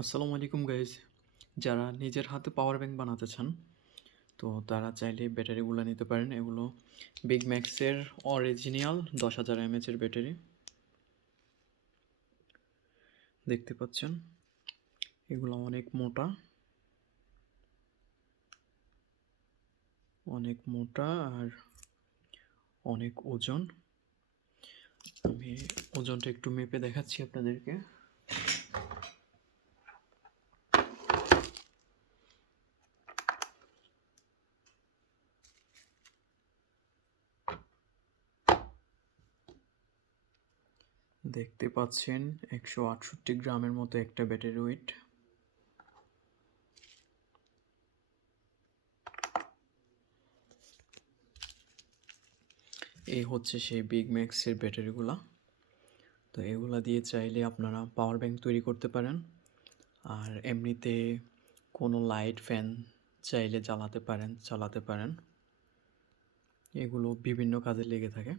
আসসালামু আলাইকুম গাইজ। যারা নিজের হাতে পাওয়ার ব্যাংক বানাতে চান তো তারা চাইলে ব্যাটারিগুলো নিতে পারেন। এগুলো বিগ ম্যাক্সের অরিজিনাল 10,000 এমএচের ব্যাটারি দেখতে পাচ্ছেন। এগুলো অনেক মোটা আর অনেক ওজন। আমি ওজনটা একটু মেপে দেখাচ্ছি আপনাদেরকে। দেখতে পাচ্ছেন 168 গ্রামের মতো একটা ব্যাটারি ওয়েট। এই হচ্ছে সেই বিগ ম্যাক্সের ব্যাটারিগুলা। তো এগুলা দিয়ে চাইলে আপনারা পাওয়ার ব্যাংক তৈরি করতে পারেন। আর এমনিতে কোনো লাইট ফ্যান চাইলে চালাতে পারেন। এগুলো বিভিন্ন কাজে লেগে থাকে।